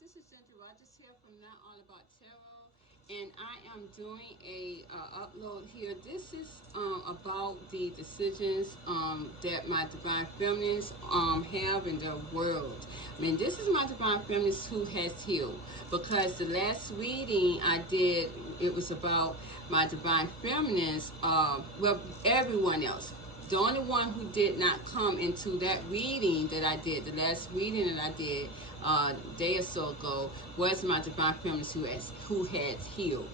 This is Ginger Rogers here from Not All About Tarot, and I am doing a upload here. This is about the decisions that my divine feminines have in their world. I mean, this is my divine feminines who has healed, because the last reading I did, it was about my divine feminines, well, everyone else. The only one who did not come into that reading that I did, the last reading that I did a day or so ago, was my divine feminines who had healed.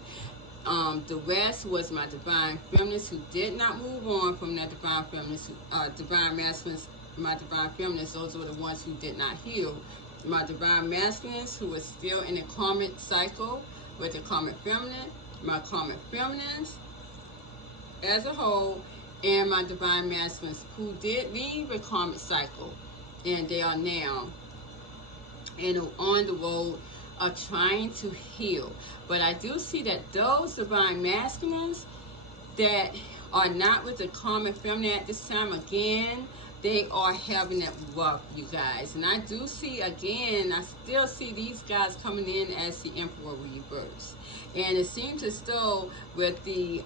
The rest was my divine feminines who did not move on from their divine feminines, divine masculines. My divine feminines, those were the ones who did not heal. My divine masculines who were still in a karmic cycle with the karmic feminine. My karmic feminines as a whole, and my divine masculines who did leave a karmic cycle, and they are now on the road of trying to heal. But I do see that those divine masculines that are not with the karmic feminine at this time, again, they are having it rough, you guys. And I do see, again, I still see these guys coming in as the Emperor reverse. And it seems as though with the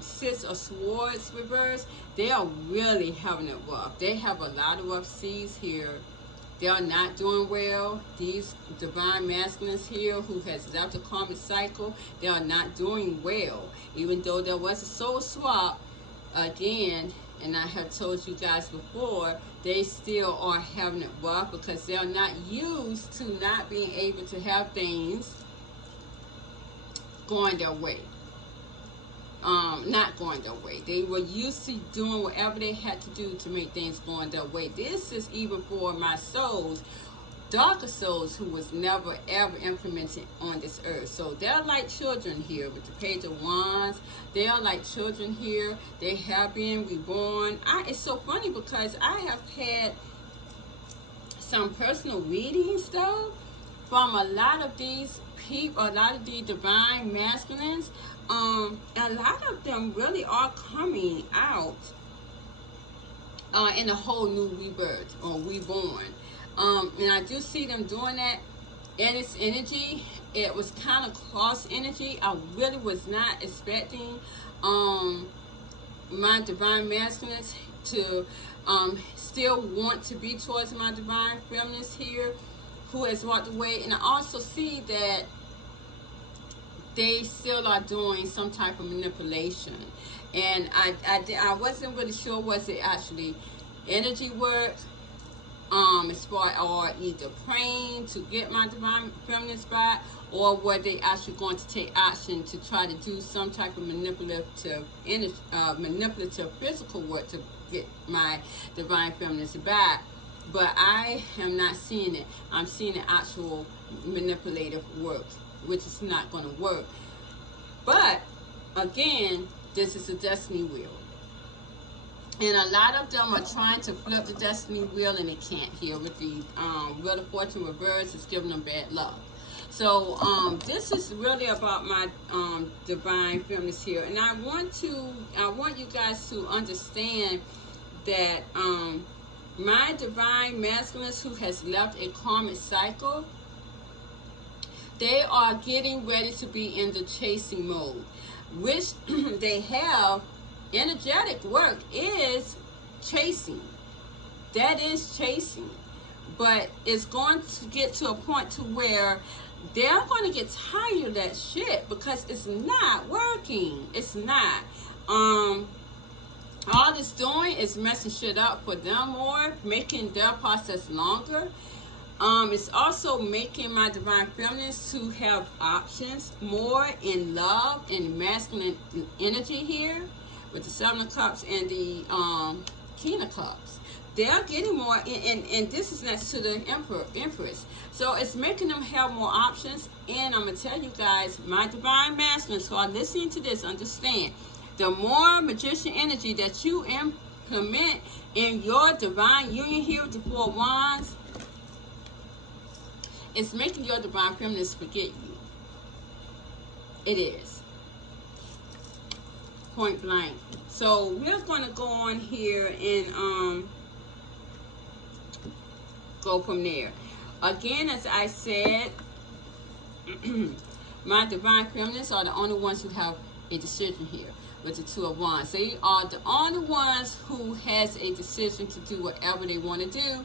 Six of Swords reverse, they are really having it rough. They have a lot of rough seas here. They are not doing well. These divine masculines here who has left the karmic cycle, they are not doing well. Even though there was a soul swap, again, and I have told you guys before, they still are having it rough because they are not used to not being able to have things going their way. Not going their way. They were used to doing whatever they had to do to make things going their way. This is even for my souls, darker souls, who was never ever implemented on this earth. So they're like children here with the Page of Wands. They are like children here. They have been reborn. It's so funny because I have had some personal readings though from a lot of these people, a lot of the divine masculines. A lot of them really are coming out in a whole new rebirth or reborn. And I do see them doing that. And its energy, it was kind of cross energy. I really was not expecting my divine masculines to still want to be towards my divine feminines here who has walked away. And I also see that they still are doing some type of manipulation. And I wasn't really sure, was it actually energy work, as far as either praying to get my divine feminines back, or were they actually going to take action to try to do some type of manipulative physical work to get my divine feminines back. But I am not seeing it. I'm seeing the actual manipulative work, which is not going to work. But again, this is a destiny wheel, and a lot of them are trying to flip the destiny wheel, and they can't here with the Wheel of Fortune reverse. It's giving them bad luck. So this is really about my divine feminines here, and I want you guys to understand that my divine masculines who has left a karmic cycle, they are getting ready to be in the chasing mode, which they have. Energetic work is chasing. That is chasing. But it's going to get to a point to where they're going to get tired of that shit because it's not working. It's not. All it's doing is messing shit up for them more, making their process longer. It's also making my divine feminines to have options more in love and masculine energy here with the Seven of Cups and the King of Cups. They're getting more, and this is next to the Empress. So it's making them have more options. And I'm going to tell you guys, my divine masculines who are listening to this, understand, the more magician energy that you implement in your divine union here with the Four of Wands, it's making your divine feminines forget you. It is. Point blank. So we're going to go on here and go from there. Again, as I said, My divine feminines are the only ones who have a decision here with the Two of Wands. They are the only ones who has a decision to do whatever they want to do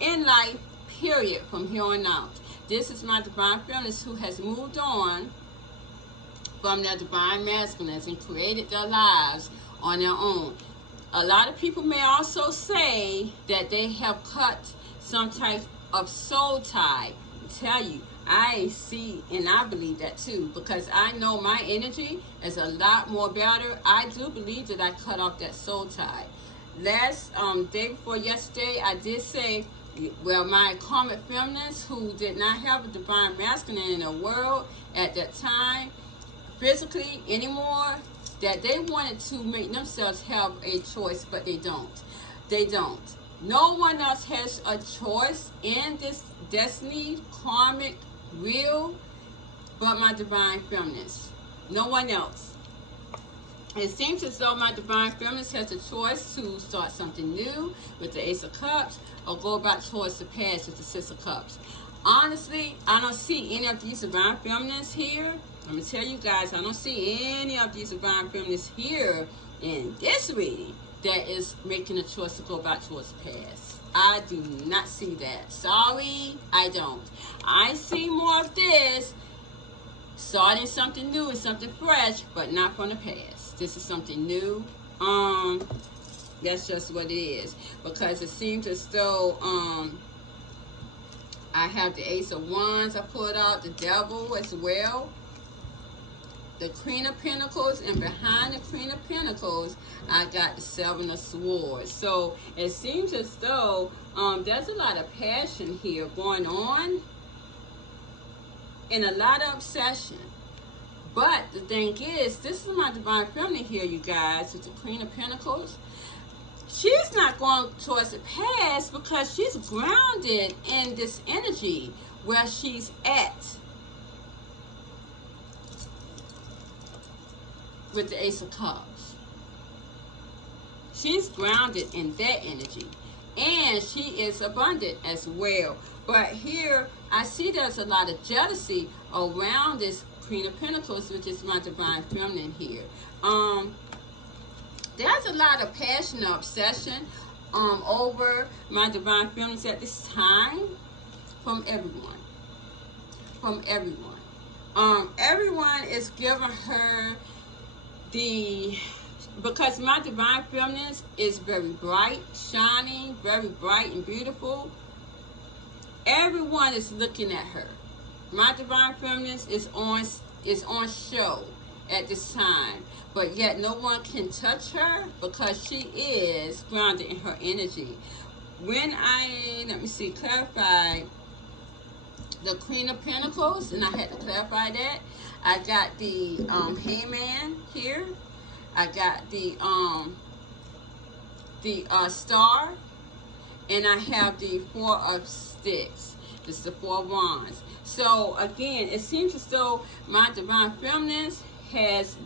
in life, period, from here on out. This is my divine feminines who has moved on from their divine masculines and created their lives on their own. A lot of people may also say that they have cut some type of soul tie. I tell you, I see and I believe that too, because I know my energy is a lot more better. I do believe that I cut off that soul tie. Last day before yesterday, I did say, well, my karmic feminines who did not have a divine masculine in the world at that time, physically anymore, that they wanted to make themselves have a choice, but they don't. They don't. No one else has a choice in this destiny, karmic, real, but my divine feminines. No one else. It seems as though my divine feminines has a choice to start something new with the Ace of Cups or go back towards the past with the Six of Cups. Honestly, I don't see any of these divine feminines here. I'm going to tell you guys, I don't see any of these divine feminines here in this reading that is making a choice to go back towards the past. I do not see that. Sorry, I don't. I see more of this, starting something new and something fresh, but not from the past. This is something new. That's just what it is. Because it seems as though I have the Ace of Wands I pulled out, the Devil as well, the Queen of Pentacles, and behind the Queen of Pentacles, I got the Seven of Swords. So it seems as though there's a lot of passion here going on and a lot of obsession. But the thing is, this is my divine feminine here, you guys, with the Queen of Pentacles. She's not going towards the past because she's grounded in this energy where she's at with the Ace of Cups. She's grounded in that energy, and she is abundant as well. But here I see there's a lot of jealousy around this Queen of Pentacles, which is my divine feminine here. There's a lot of passion or obsession over my divine feminines at this time from everyone. From everyone. Everyone is giving her because my divine feminine is very bright, shining, very bright and beautiful. Everyone is looking at her. My divine feminine is on show at this time, but yet no one can touch her because she is grounded in her energy. When let me see, clarify the Queen of Pentacles, and I had to clarify that. I got the Hangman here. I got the Star, and I have the Four of Sticks. This is the Four of Wands. So again, it seems as though my divine feminine has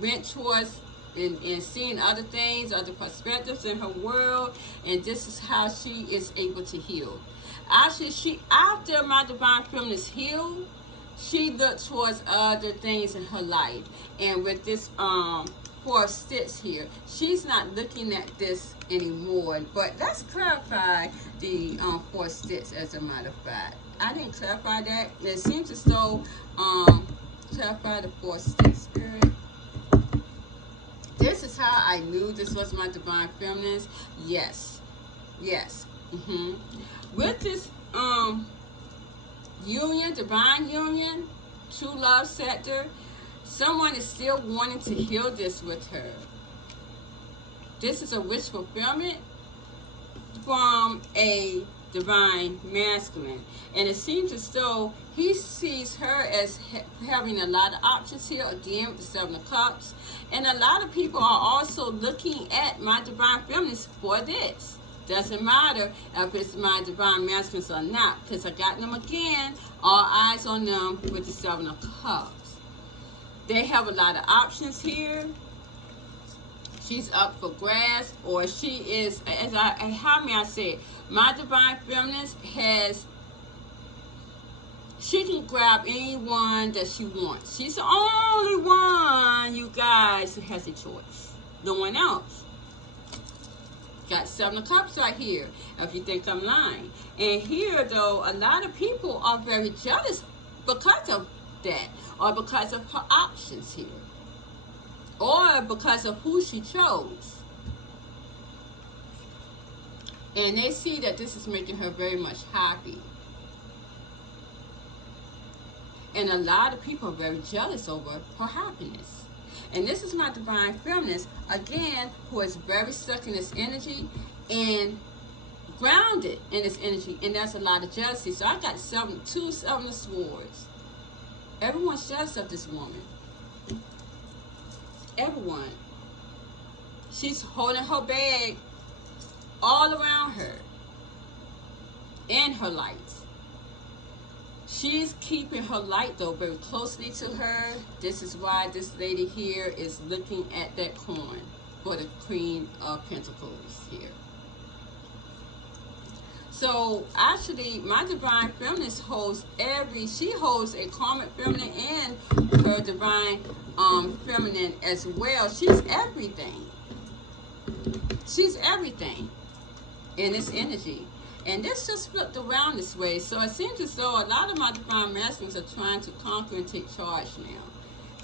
went towards and seeing other things, other perspectives in her world, and this is how she is able to heal. Actually, after my divine feminine is healed, she looked towards other things in her life. And with this Four of Sticks here, she's not looking at this anymore. But let's clarify the Four of Sticks as a matter of fact. I didn't clarify that. It seems as though clarify the Four of Sticks, Spirit. This is how I knew this was my divine feminine. Yes. Yes. With this union, divine union, true love sector, someone is still wanting to heal this with her. This is a wish fulfillment from a divine masculine, and it seems as though he sees her as having a lot of options here, again with the Seven of Cups, and a lot of people are also looking at my divine feminine for this. Doesn't matter if it's my divine masculines or not, because I got them again, all eyes on them with the Seven of Cups. They have a lot of options here. She's up for grasp, or she is, how may I say it? My divine feminine has She can grab anyone that she wants. She's the only one, you guys, who has a choice. No one else. Got 7 of Cups right here, if you think I'm lying. And here, though, a lot of people are very jealous because of that, or because of her options here, or because of who she chose. And they see that this is making her very much happy. And a lot of people are very jealous over her happiness. And this is my divine feminist, again, who is very stuck in this energy and grounded in this energy. And that's a lot of jealousy. So I got 2 7 of Swords. Everyone's jealous of this woman. Everyone. She's holding her bag all around her and her light. She's keeping her light, though, very closely to her. This is why this lady here is looking at that coin for the Queen of Pentacles here. So, actually, my divine feminist holds she holds a karmic feminine and her divine feminine as well. She's everything. She's everything in this energy. And this just flipped around this way. So it seems as though a lot of my divine masculines are trying to conquer and take charge now.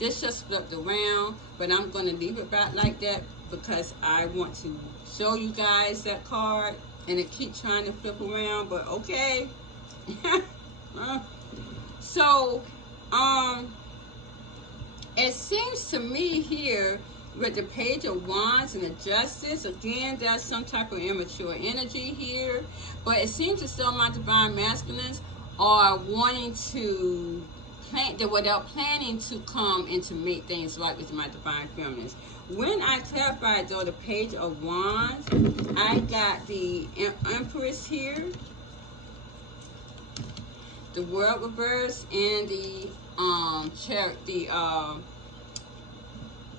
This just flipped around, but I'm going to leave it back like that because I want to show you guys that card. And it keeps trying to flip around, but okay. So, it seems to me here with the Page of Wands and the Justice, again, there's some type of immature energy here. But it seems as though my divine masculines are wanting to plan, without planning to come and to make things right with my divine feminines. When I clarified, though, the Page of Wands, I got the Empress here, the World reverse, and the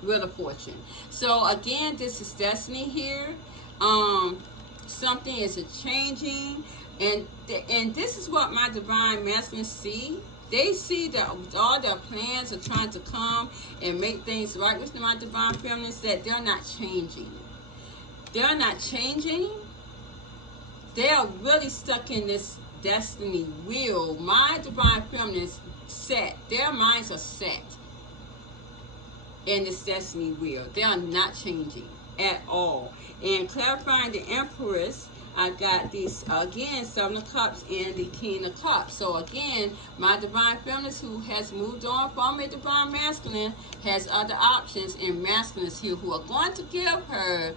Wheel of Fortune. So again, this is destiny here. Something is changing, and this is what my divine masculines see. They see that all their plans are trying to come and make things right with my divine feminines, that they're not changing. They're not changing. They are really stuck in this destiny wheel. My divine feminines set. Their minds are set in this destiny wheel. They are not changing at all. And clarifying the Empress, I got these, again, 7 of Cups and the King of Cups. So again, my divine feminist who has moved on from a divine masculine has other options and masculines here who are going to give her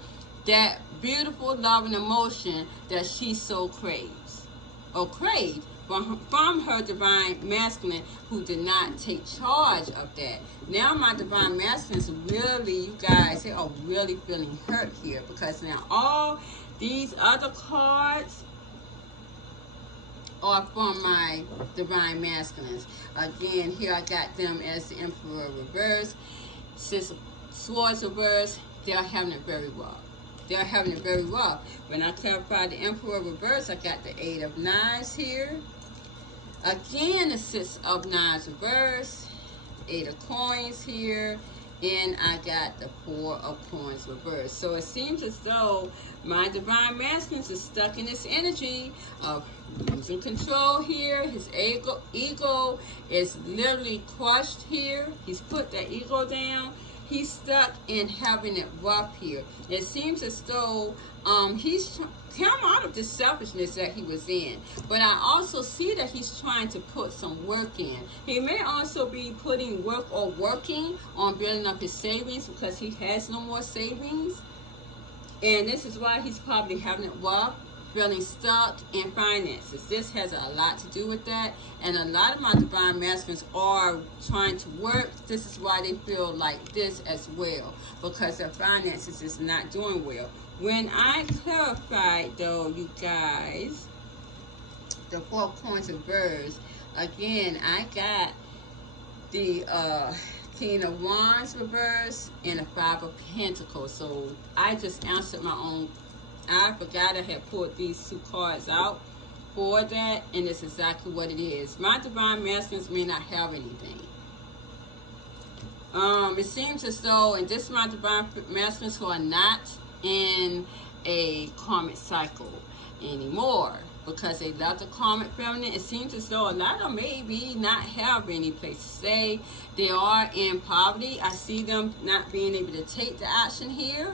that beautiful love and emotion that she so craves or craved from her divine masculine who did not take charge of that. Now my divine masculines really, you guys, they are really feeling hurt here because now all these other cards are from my divine masculines. Again, here I got them as the Emperor reverse, 6 of Swords reverse. They're having it very rough. They're having it very rough. When I clarified the Emperor reverse, I got the 8 of Knives here. Again, the 6 of Knives reverse, 8 of Coins here, and I got the 4 of Coins reverse. So it seems as though my divine masculines is stuck in this energy of losing control here. His ego is literally crushed here. He's put that ego down. He's stuck in having it rough here. It seems as though he's come out of this selfishness that he was in. But I also see that he's trying to put some work in. He may also be putting work or working on building up his savings because he has no more savings. And this is why he's probably having it rough, feeling stuck in finances. This has a lot to do with that. And a lot of my divine masculines are trying to work. This is why they feel like this as well, because their finances is not doing well. When I clarified, though, you guys, the 4 of Coins reverse, again, I got the King of Wands reverse and the 5 of Pentacles. So I just answered my own. I forgot I had pulled these 2 cards out afford that, and it's exactly what it is. My divine masculines may not have anything. It seems as though, and this is my divine masculines who are not in a karmic cycle anymore, because they love the karmic feminine. It seems as though a lot of them maybe not have any place to stay. They are in poverty. I see them not being able to take the action here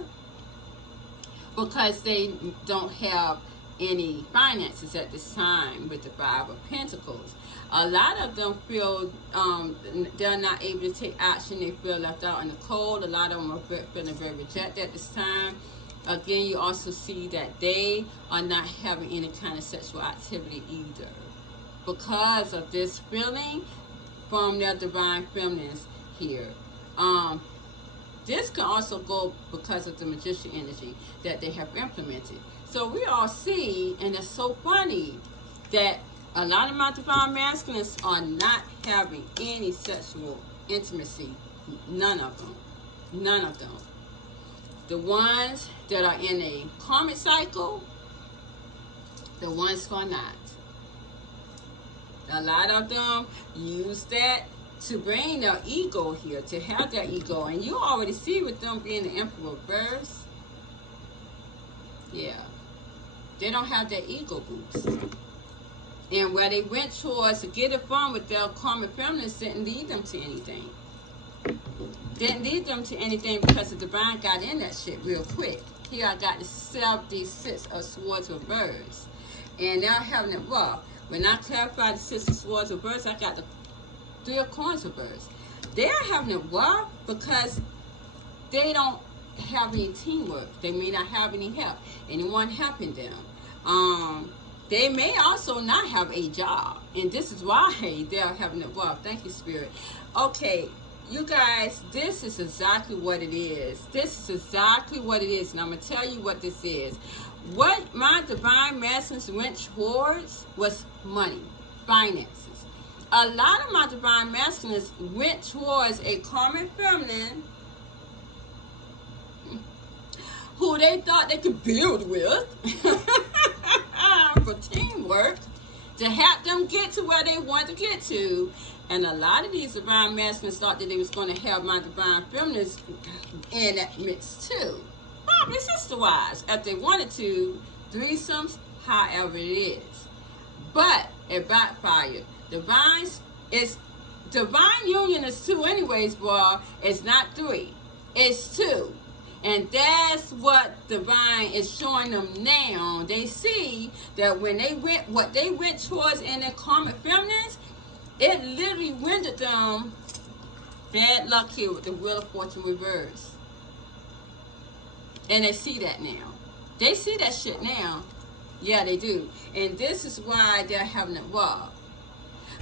because they don't have any finances at this time with the Five of Pentacles. A lot of them feel they're not able to take action. They feel left out in the cold. A lot of them are feeling very rejected at this time. Again, you also see that they are not having any kind of sexual activity either, because of this feeling from their divine feminines here. This can also go because of the magician energy that they have implemented. So we all see, and it's so funny, that a lot of my divine masculines are not having any sexual intimacy. None of them. None of them. The ones that are in a karmic cycle, the ones who are not. A lot of them use that to bring their ego here, to have their ego. And you already see with them being the Emperor reverse. Yeah. They don't have that ego boost. And where they went towards to get it from with their karmic feminines didn't lead them to anything. Didn't lead them to anything because the divine got in that shit real quick. Here I got the 76 of Swords reverse. And they're having it rough. When I clarified the 6 of Swords reverse, I got the 3 of Coins reverse. They're having it rough because they don't have any teamwork. They may not have any help. Anyone helping them. They may also not have a job. And this is why they're having it rough. Thank you, Spirit. Okay. You guys, this is exactly what it is. This is exactly what it is. And I'm going to tell you what this is. What my divine masculines went towards was money, finances. A lot of my divine masculines went towards a karmic feminine who they thought they could build with for teamwork to help them get to where they want to get to. And a lot of these divine masculines thought that they was going to have my divine feminines in that mix too. Probably sister-wise, if they wanted to, threesomes, however it is. But it backfired. Divine union is 2 anyways, boy. It's not 3. It's 2. And that's what divine is showing them now. They see that when they went, what they went towards in their karmic feminines, it literally rendered them bad luck here with the Wheel of Fortune reverse. And they see that now. They see that shit now. Yeah, they do. And this is why they're having it rough.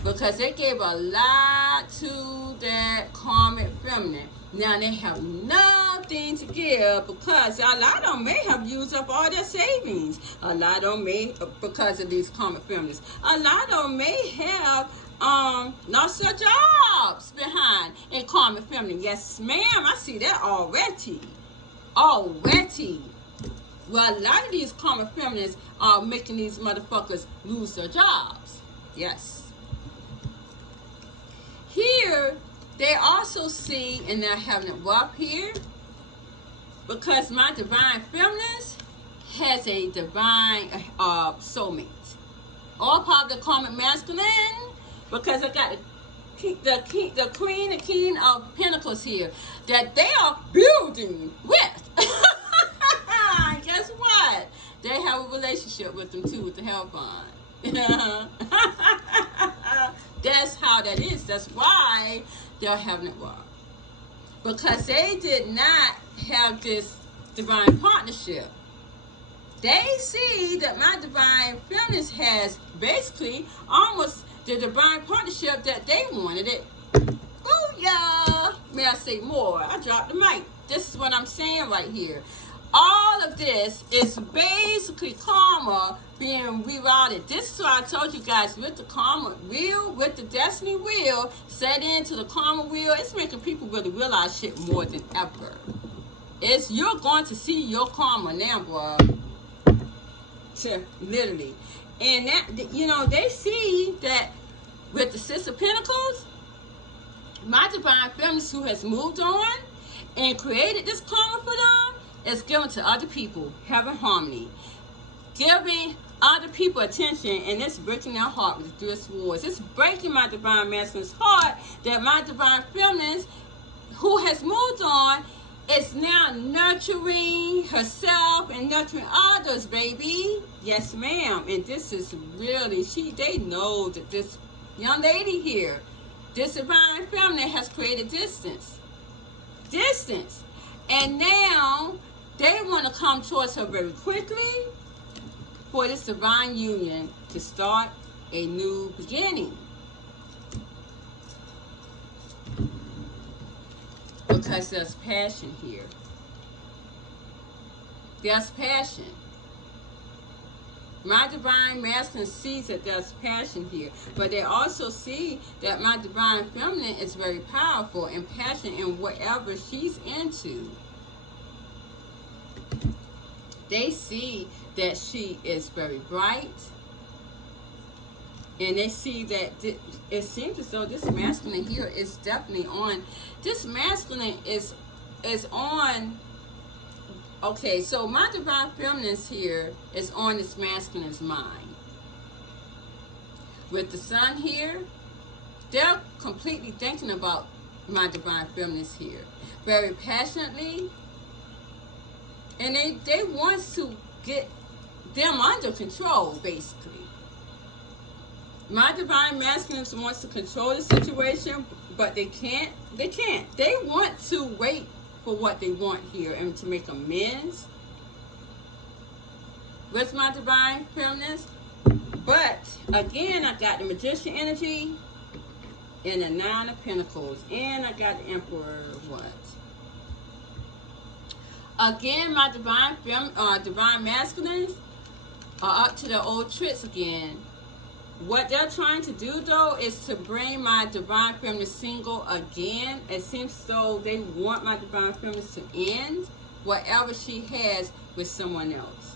Because they gave a lot to that karmic feminine. Now they have nothing to give because a lot of them may have used up all their savings. A lot of them may, because of these karmic feminines. A lot of them may have lost their jobs behind in karmic feminine. Yes, ma'am, I see that already. Already. Well, a lot of these karmic feminines are making these motherfuckers lose their jobs. Yes. Here, they also see, and they're having it rough here, because my divine feminines has a divine soulmate. All part of the karmic masculine, because I got the queen and king of pentacles here, that they are building with. Guess what? They have a relationship with them too, with the Hellbond. That's how that is. That's why they're having it rough. Because they did not have this divine partnership. They see that my divine feminines has basically almost the divine partnership that they wanted it. Booyah! May I say more? I dropped the mic. This is what I'm saying right here. All of this is basically karma being rerouted. This is why I told you guys, with the karma wheel, with the destiny wheel set into the karma wheel, it's making people really realize shit more than ever. You're going to see your karma now, bro. Literally. And that, you know, they see that with the Six of Pentacles, my divine feminine who has moved on and created this karma for them is given to other people, having harmony, giving other people attention, and it's breaking their heart with the Three of Swords. It's breaking my divine masculine's heart that my divine feminine who has moved on is now nurturing herself and nurturing others, baby. Yes, ma'am. And this is really, they know that this young lady here, this divine feminine, has created distance. And now they want to come towards her very quickly for this divine union to start a new beginning. Because there's passion here. There's passion. My divine masculine sees that there's passion here, but they also see that my divine feminine is very powerful and passionate in whatever she's into. They see that she is very bright, and they see that it seems as though this masculine here is definitely on. This masculine is on. Okay, so my divine feminine here is on this masculine's mind. With the sun here, they're completely thinking about my divine feminine here, very passionately, and they want to get them under control, basically. My divine masculine wants to control the situation, but they can't. They want to wait for what they want here and to make amends with my divine feminine. But again, I got the Magician energy and the Nine of Pentacles, and I got the Emperor. What? Again, my divine masculines are up to their old tricks again. What they're trying to do, though, is to bring my divine feminine single again. It seems as though they want my divine feminine to end whatever she has with someone else.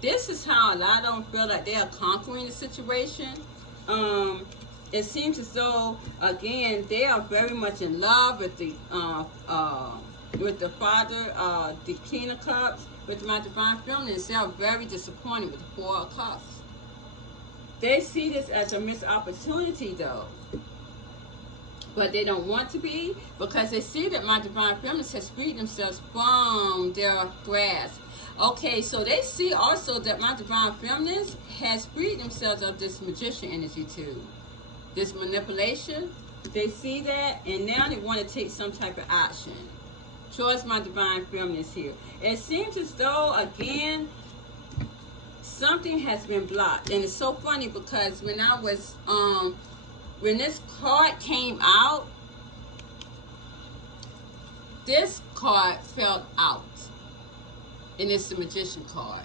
This is how a lot of them feel like they are conquering the situation. It seems as though, again, they are very much in love with the father, the King of Cups, with my divine feminine. They are very disappointed with the Four of Cups. They see this as a missed opportunity, though. But they don't want to be, because they see that my divine feminine has freed themselves from their grasp. Okay, so they see also that my divine feminine has freed themselves of this Magician energy too. This manipulation. They see that, and now they want to take some type of action towards my divine feminine here. It seems as though, again, something has been blocked. And it's so funny because when I was when this card came out, this card fell out, and it's the Magician card.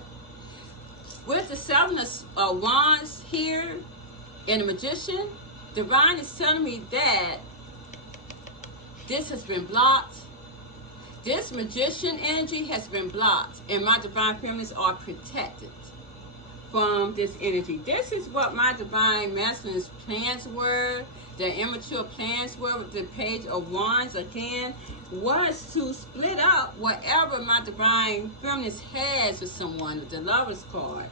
With the Seven of Wands here and the Magician, Divine is telling me that this has been blocked. This Magician energy has been blocked, and my divine feminines are protected from this energy. This is what my divine masculine's plans were. Their immature plans were with the Page of Wands, again, was to split up whatever my divine feminine has with someone, with the Lover's card.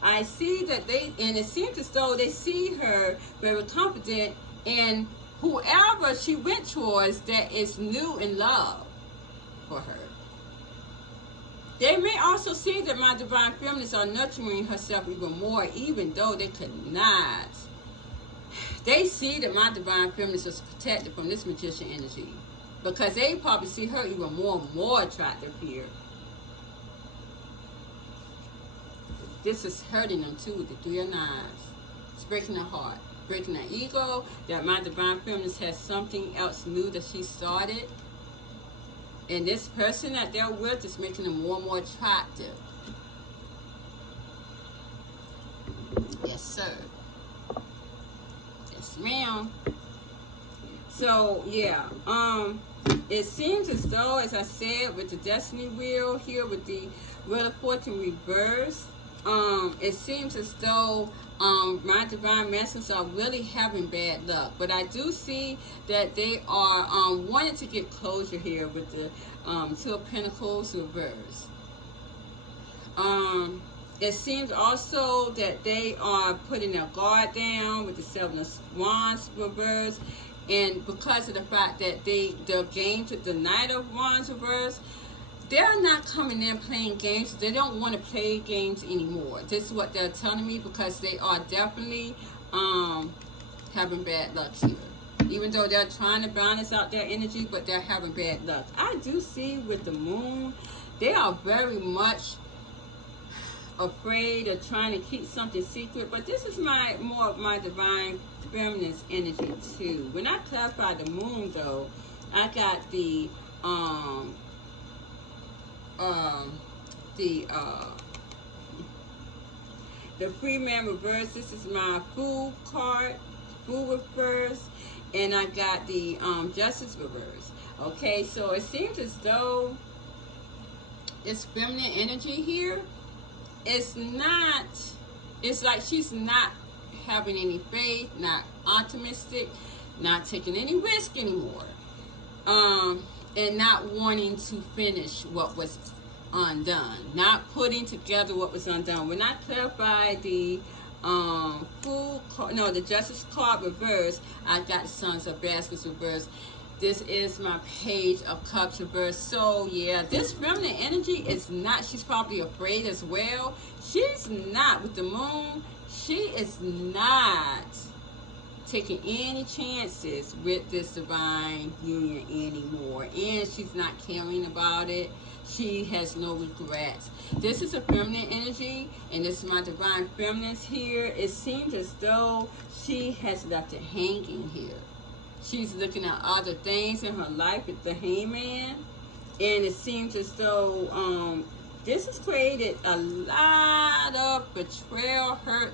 I see that and it seems as though they see her very confident in whoever she went towards that is new in love for her. They may also see that my divine feminines are nurturing herself even more, even though they could not. They see that my divine feminines is protected from this Magician energy, because they probably see her even more attractive here. This is hurting them too with the Three of Knives. It's breaking their heart, breaking their ego, that my divine feminine has something else new that she started. And this person that they're with is making them more and more attractive. Yes, sir. Yes, ma'am. So, yeah. It seems as though, as I said, with the Destiny Wheel here, with the Wheel of Fortune reversed, it seems as though my divine masters are really having bad luck, but I do see that they are wanting to get closure here with the Two of Pentacles reverse. It seems also that they are putting their guard down with the Seven of Wands reverse, and because of the fact that their games with the Knight of Wands reverse, they're not coming in playing games. They don't want to play games anymore. This is what they're telling me, because they are definitely having bad luck here. Even though they're trying to balance out their energy, but they're having bad luck. I do see with the moon, they are very much afraid of trying to keep something secret, but this is more of my divine feminine energy too. When I clarify the moon though, I got the Free Man reverse. This is my Fool card, Fool reverse, and I got the Justice reverse. Okay, so it seems as though this feminine energy here, it's like she's not having any faith, not optimistic, not taking any risk anymore, and not wanting to finish what was undone, not putting together what was undone. When I clarify the the Justice card reverse, I got the Sons of Baskets reverse. This is my Page of Cups reverse. So yeah, this feminine energy is not, she's probably afraid as well. She's not, with the moon, she is not taking any chances with this divine union anymore, and she's not caring about it. She has no regrets. This is a feminine energy, and this is my divine feminines here. It seems as though she has left it hanging here. She's looking at other things in her life with the Hangman, and it seems as though this has created a lot of betrayal, hurt.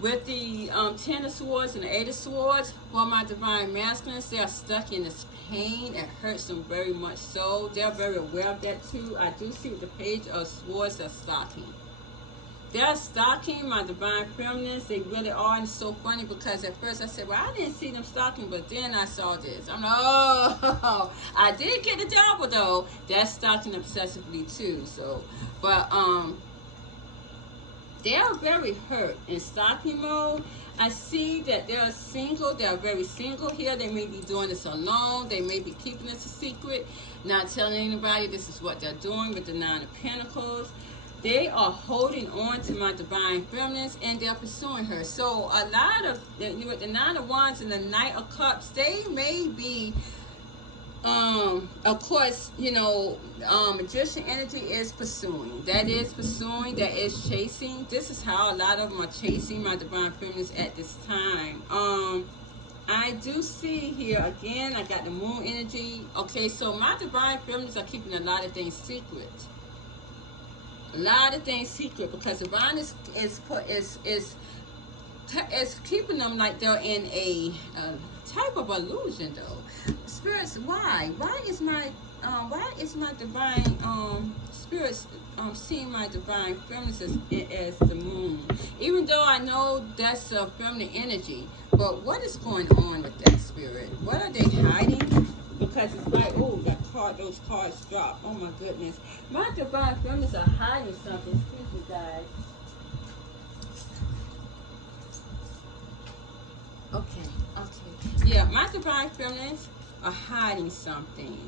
With the Ten of Swords and the Eight of Swords, for my divine masculines, they are stuck in this pain. It hurts them very much so. They're very aware of that too. I do see with the Page of Swords, they're stalking. They're stalking my divine feminines. They really are. And it's so funny because at first I said, well, I didn't see them stalking, but then I saw this. I'm like, oh, I did get the double though. That's stalking obsessively too. So, but they are very hurt in stalking mode. I see that they're single. They're very single here. They may be doing this alone. They may be keeping this a secret, not telling anybody this is what they're doing with the Nine of Pentacles. They are holding on to my divine feminines, and they're pursuing her. So a lot of, with the Nine of Wands and the Knight of Cups, they may be, of course, Magician energy is pursuing. That is pursuing. That is chasing. This is how a lot of them are chasing my divine feminines at this time. I do see here again, I got the moon energy. Okay, so my divine feminines are keeping a lot of things secret. A lot of things secret, because divine is keeping them like they're in a type of illusion though. Spirits, why is my divine spirits seeing my divine feminines as the moon, even though I know that's a feminine energy? But what is going on with that spirit? What are they hiding? Because it's like, oh, those cards drop. Oh my goodness, my divine feminines are hiding something. Excuse me, guys. Okay. Yeah, my divine feminines are hiding something.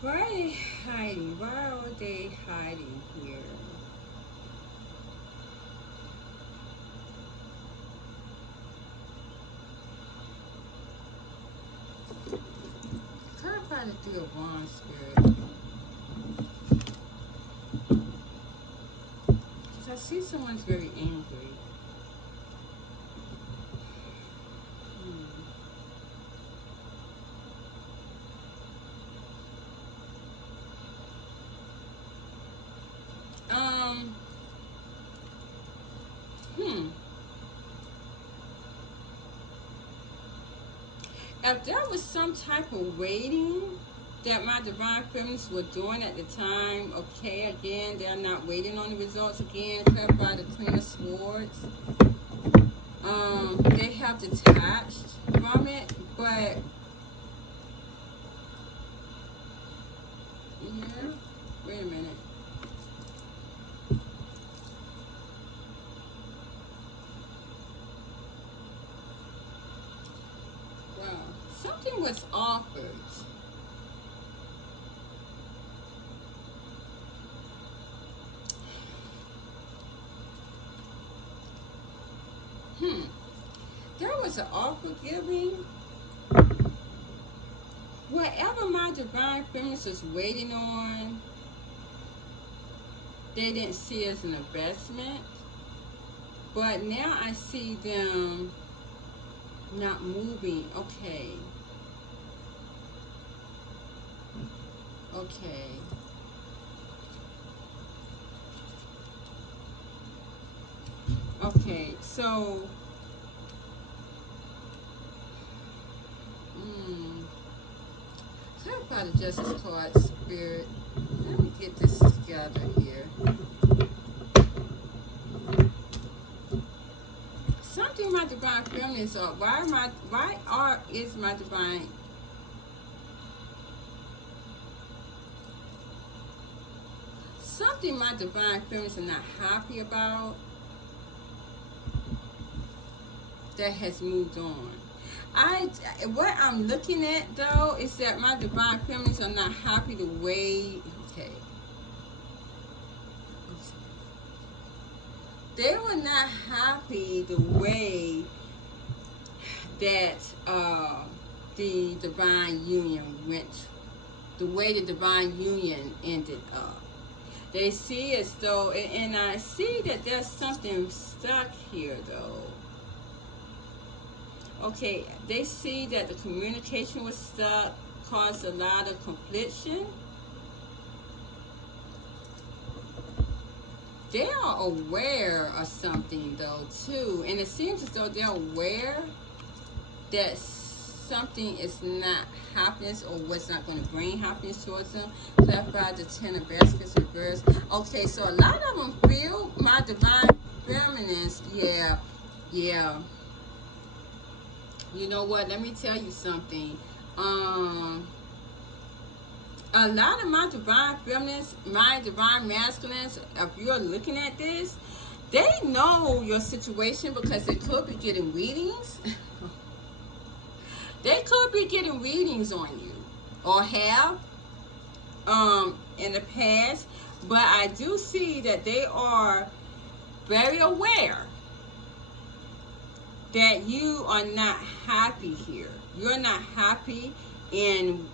Why are they hiding? Why are they hiding here? Clarify the Three of Wands, Spirit. Because I see someone's very angry. if there was some type of waiting that my divine feminines were doing at the time, okay, again, they're not waiting on the results. Again, clarify the Queen of Swords. They have detached from it, but yeah, wait a minute. Wow, something was offered. There was an offer giving. Whatever my divine feminines was waiting on, they didn't see as an investment. But now I see them not moving. Okay. Okay. Okay, so clarify the Justice card, Spirit. Let me get this together here. Something my divine feminines are. Is my divine? Something my divine feminines are not happy about that has moved on. What I'm looking at though is that my divine feminines are not happy the way. Okay. They were not happy the way that the divine union went, the way the divine union ended up. They see as though, and I see that there's something stuck here though. Okay, they see that the communication was stuck, caused a lot of confliction. They are aware of something though too, and it seems as though they're aware that something is not happiness or what's not going to bring happiness towards them. Clarify the Ten of Baskets reverse. Okay, so a lot of them feel my divine feminines. Yeah. You know what? Let me tell you something. A lot of my divine feminines, my divine masculines, if you're looking at this, they know your situation because they could be getting readings. They could be getting readings on you or have in the past. But I do see that they are very aware that you are not happy here. You're not happy in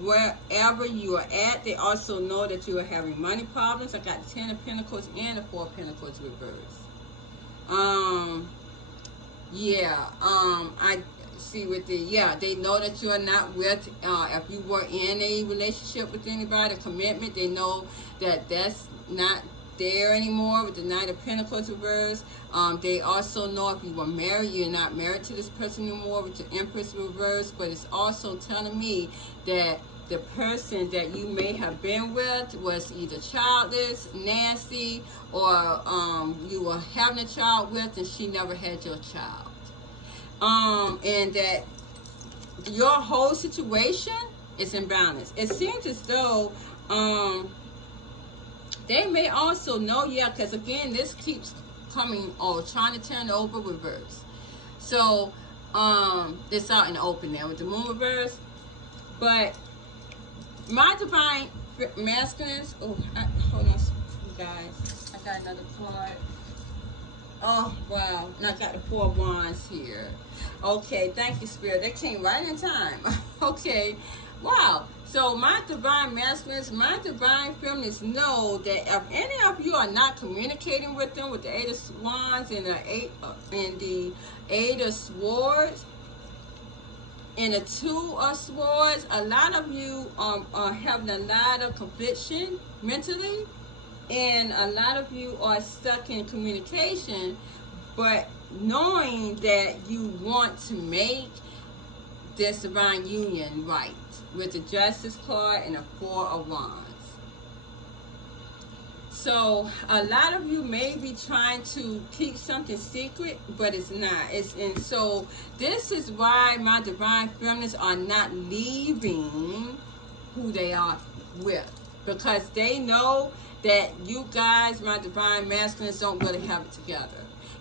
wherever you are at. They also know that you are having money problems. I got the Ten of Pentacles and the Four of Pentacles reversed. I see with the, they know that you're not with, if you were in a relationship with anybody, a commitment, they know that that's not there anymore with the Knight of Pentacles reversed. They also know if you were married, you're not married to this person anymore with the Empress reversed. But it's also telling me that the person that you may have been with was either childless, nasty, or you were having a child with and she never had your child. And that your whole situation is in balance. It seems as though they may also know, because again, this keeps coming, trying to turn over reverse. So, it's out in the open there with the moon reverse. But my divine masculines, hold on, you guys. I got another card. Oh, wow. And I got the Four of Wands here. Okay, thank you, Spirit. They came right in time. Okay, wow. So my divine masculines, my divine feminines know that if any of you are not communicating with them with the Eight of Wands and the Eight of Swords and the Two of Swords, a lot of you are having a lot of confliction mentally, and a lot of you are stuck in communication, but knowing that you want to make this divine union right with the Justice card and the Four of Wands. So a lot of you may be trying to keep something secret, but it's not. And so this is why my divine feminines are not leaving who they are with, because they know that you guys, my divine masculines, don't really have it together.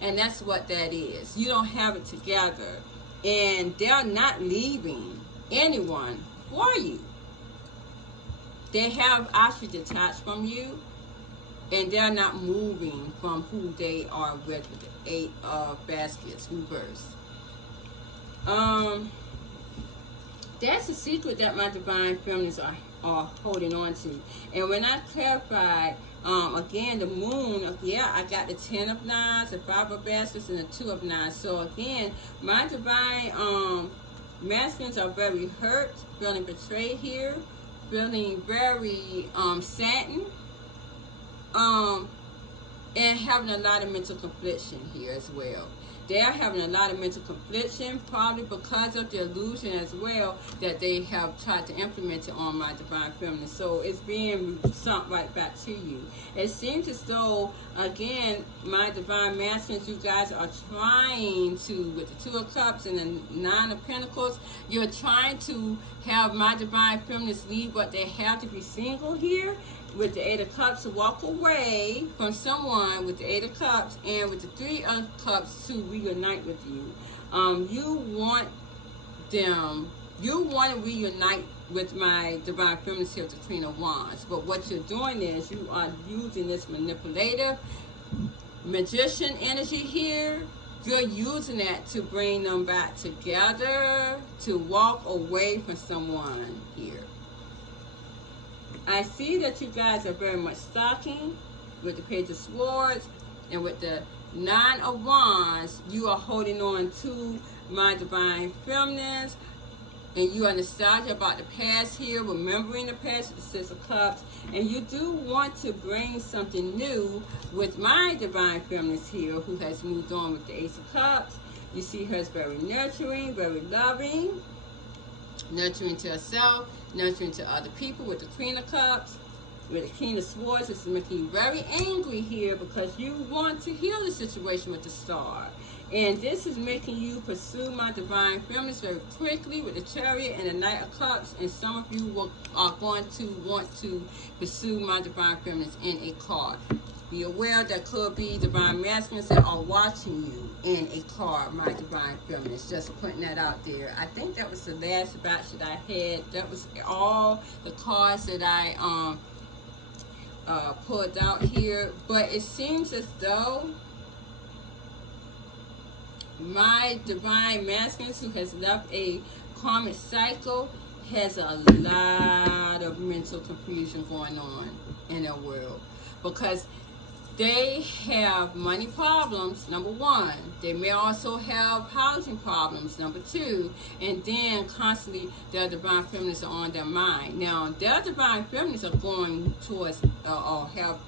And that's what that is. You don't have it together. And they're not leaving anyone for you. They have actually detached from you. And they're not moving from who they are with the Eight of Baskets reversed. That's a secret that my divine feminines are holding on to. And when I clarified, again, the moon, yeah, I got the 10 of Nines, the 5 of Baskets, and the 2 of Nines. So again, my divine masculines are very hurt, feeling betrayed here, feeling very saddened. And having a lot of mental confliction here as well. They're having a lot of mental confliction, probably because of the illusion as well that they have tried to implement it on my divine feminine. So it's being sunk right back to you. It seems as though, again, my divine masculines, you guys are trying to, with the 2 of Cups and the 9 of Pentacles, you're trying to have my divine feminines leave what they have to be single here. With the 8 of Cups, to walk away from someone with the 8 of Cups, and with the 3 of Cups to reunite with you. You want them, you want to reunite with my divine feminines here, the Queen of Wands. But what you're doing is you are using this manipulative magician energy here. You're using that to bring them back together, to walk away from someone here. I see that you guys are very much stalking with the Page of Swords, and with the 9 of Wands, you are holding on to my divine feminines, and you are nostalgic about the past here, remembering the past with the 6 of Cups, and you do want to bring something new with my divine feminines here, who has moved on with the Ace of Cups. You see her as very nurturing, very loving, nurturing to herself, nurturing to other people with the Queen of Cups. With the King of Swords, it's making you very angry here because you want to heal the situation with the Star. And this is making you pursue my divine feminines very quickly with the Chariot and the Knight of Cups. And some of you are going to want to pursue my divine feminines in a car. Be aware that could be divine masculines that are watching you in a car, my divine feminines. Just putting that out there. I think that was the last batch that I had. That was all the cards that I pulled out here. But it seems as though my divine masculines who has left a karmic cycle has a lot of mental confusion going on in their world, because they have money problems, number 1. They may also have housing problems, number 2. And then constantly their divine feminines are on their mind. Now, their divine feminines are going towards, or have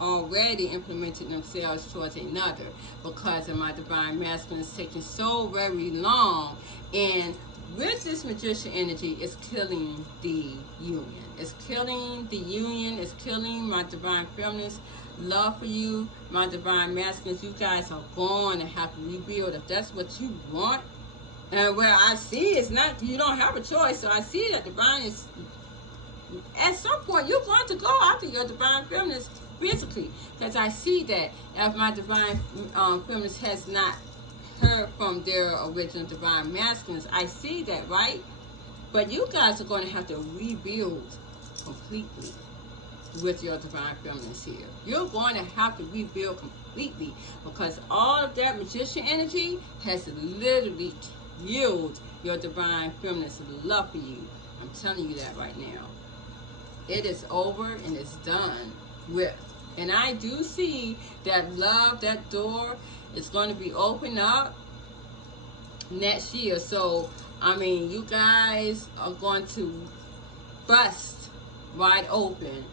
already implemented themselves towards another, because of my divine masculines taking so very long. And with this magician energy, it's killing the union. It's killing the union. It's killing my divine feminines love for you, my divine masculines. You guys are going to have to rebuild if that's what you want. And where I see it's not, you don't have a choice. So I see that divine is, at some point you're going to go after your divine feminines physically, because I see that if my divine feminines has not heard from their original divine masculines, I see that, right? But you guys are going to have to rebuild completely with your divine feminines here. You're going to have to rebuild completely, because all of that magician energy has literally killed your divine feminines love for you. I'm telling you that right now. It is over and it's done with. And I do see that love, that door is going to be opened up next year. So, I mean, you guys are going to bust wide open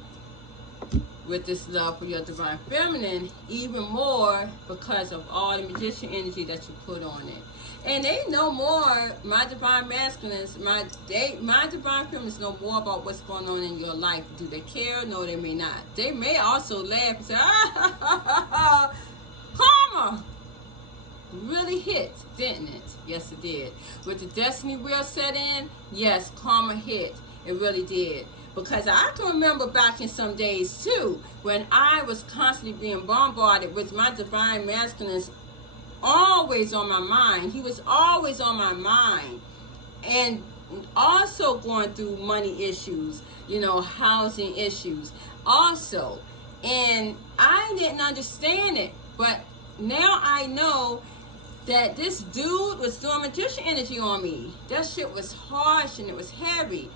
with this love for your divine feminine even more because of all the magician energy that you put on it. And they know more, my divine masculines, my divine feminines know more about what's going on in your life. Do they care? No, they may not. They may also laugh and say, karma really hit, didn't it? Yes, it did. With the destiny wheel set in, yes, karma hit. It really did. Because I can remember back in some days too, when I was constantly being bombarded with my divine masculines always on my mind. He was always on my mind. And also going through money issues, you know, housing issues also. And I didn't understand it. But now I know that this dude was doing magician energy on me. That shit was harsh and it was heavy.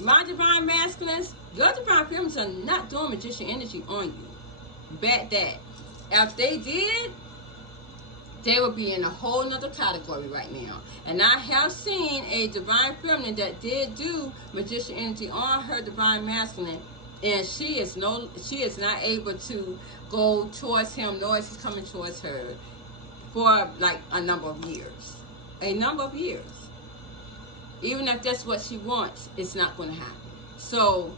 My divine masculines, your divine feminines are not doing magician energy on you. Bet that. If they did, they would be in a whole nother category right now. And I have seen a divine feminine that did do magician energy on her divine masculine, and she is not able to go towards him, nor is he coming towards her for like a number of years. A number of years. Even if that's what she wants, it's not going to happen. So,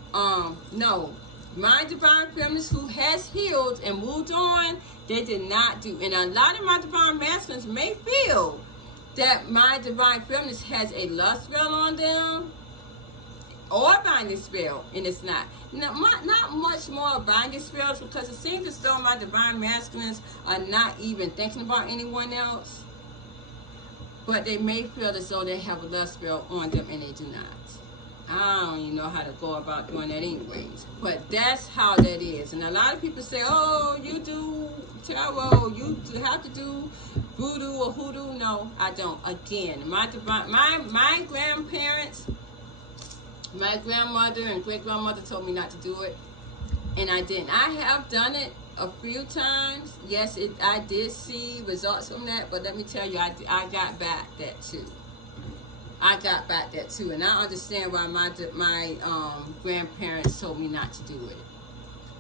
no. My divine feminines who has healed and moved on, they did not do. And a lot of my divine masculines may feel that my divine feminines has a lust spell on them or a binding spell, and it's not. Now, not much more binding spells, because it seems as though my divine masculines are not even thinking about anyone else. But they may feel as though they have a lust spell on them, and they do not. I don't even know how to go about doing that anyways. But that's how that is. And a lot of people say, oh, you do tarot, you have to do voodoo or hoodoo. No, I don't. Again, my grandparents, my grandmother and great-grandmother told me not to do it. And I didn't. I have done it a few times. Yes, I did see results from that. But let me tell you, I got back that too. I got back that too, and I understand why my grandparents told me not to do it.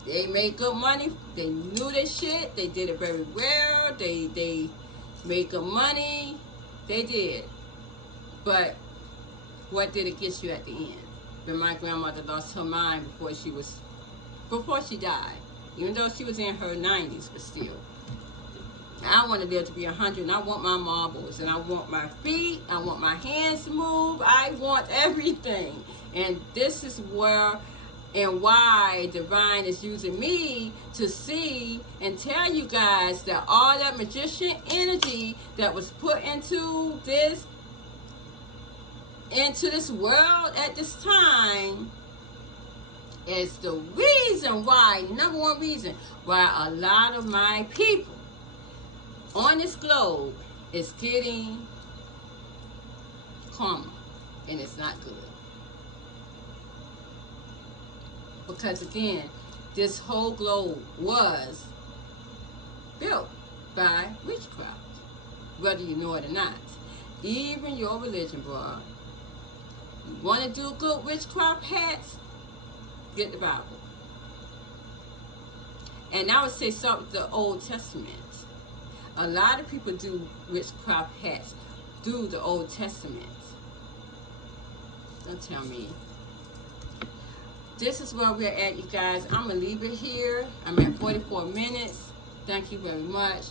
They made good money. They knew their shit. They did it very well. They made good money. They did. But what did it get you at the end? When my grandmother lost her mind before she died, even though she was in her 90s, but still. I want to live to be 100, and I want my marbles, and I want my feet, I want my hands to move, I want everything. And this is where and why Divine is using me to see and tell you guys that all that magician energy that was put into this world at this time is the reason why, number one reason, why a lot of my people on this globe is getting karma, and it's not good. Because again, this whole globe was built by witchcraft, whether you know it or not. Even your religion, bro. You want to do good witchcraft hats? Get the Bible. And I would say something the Old Testament. A lot of people do witchcraft hats through the Old Testament. Don't tell me. This is where we're at, you guys. I'm going to leave it here. I'm at 44 minutes. Thank you very much.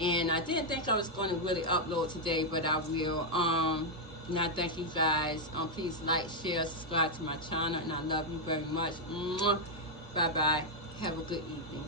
And I didn't think I was going to really upload today, but I will. And I thank you guys. Please like, share, subscribe to my channel. And I love you very much. Bye-bye. Have a good evening.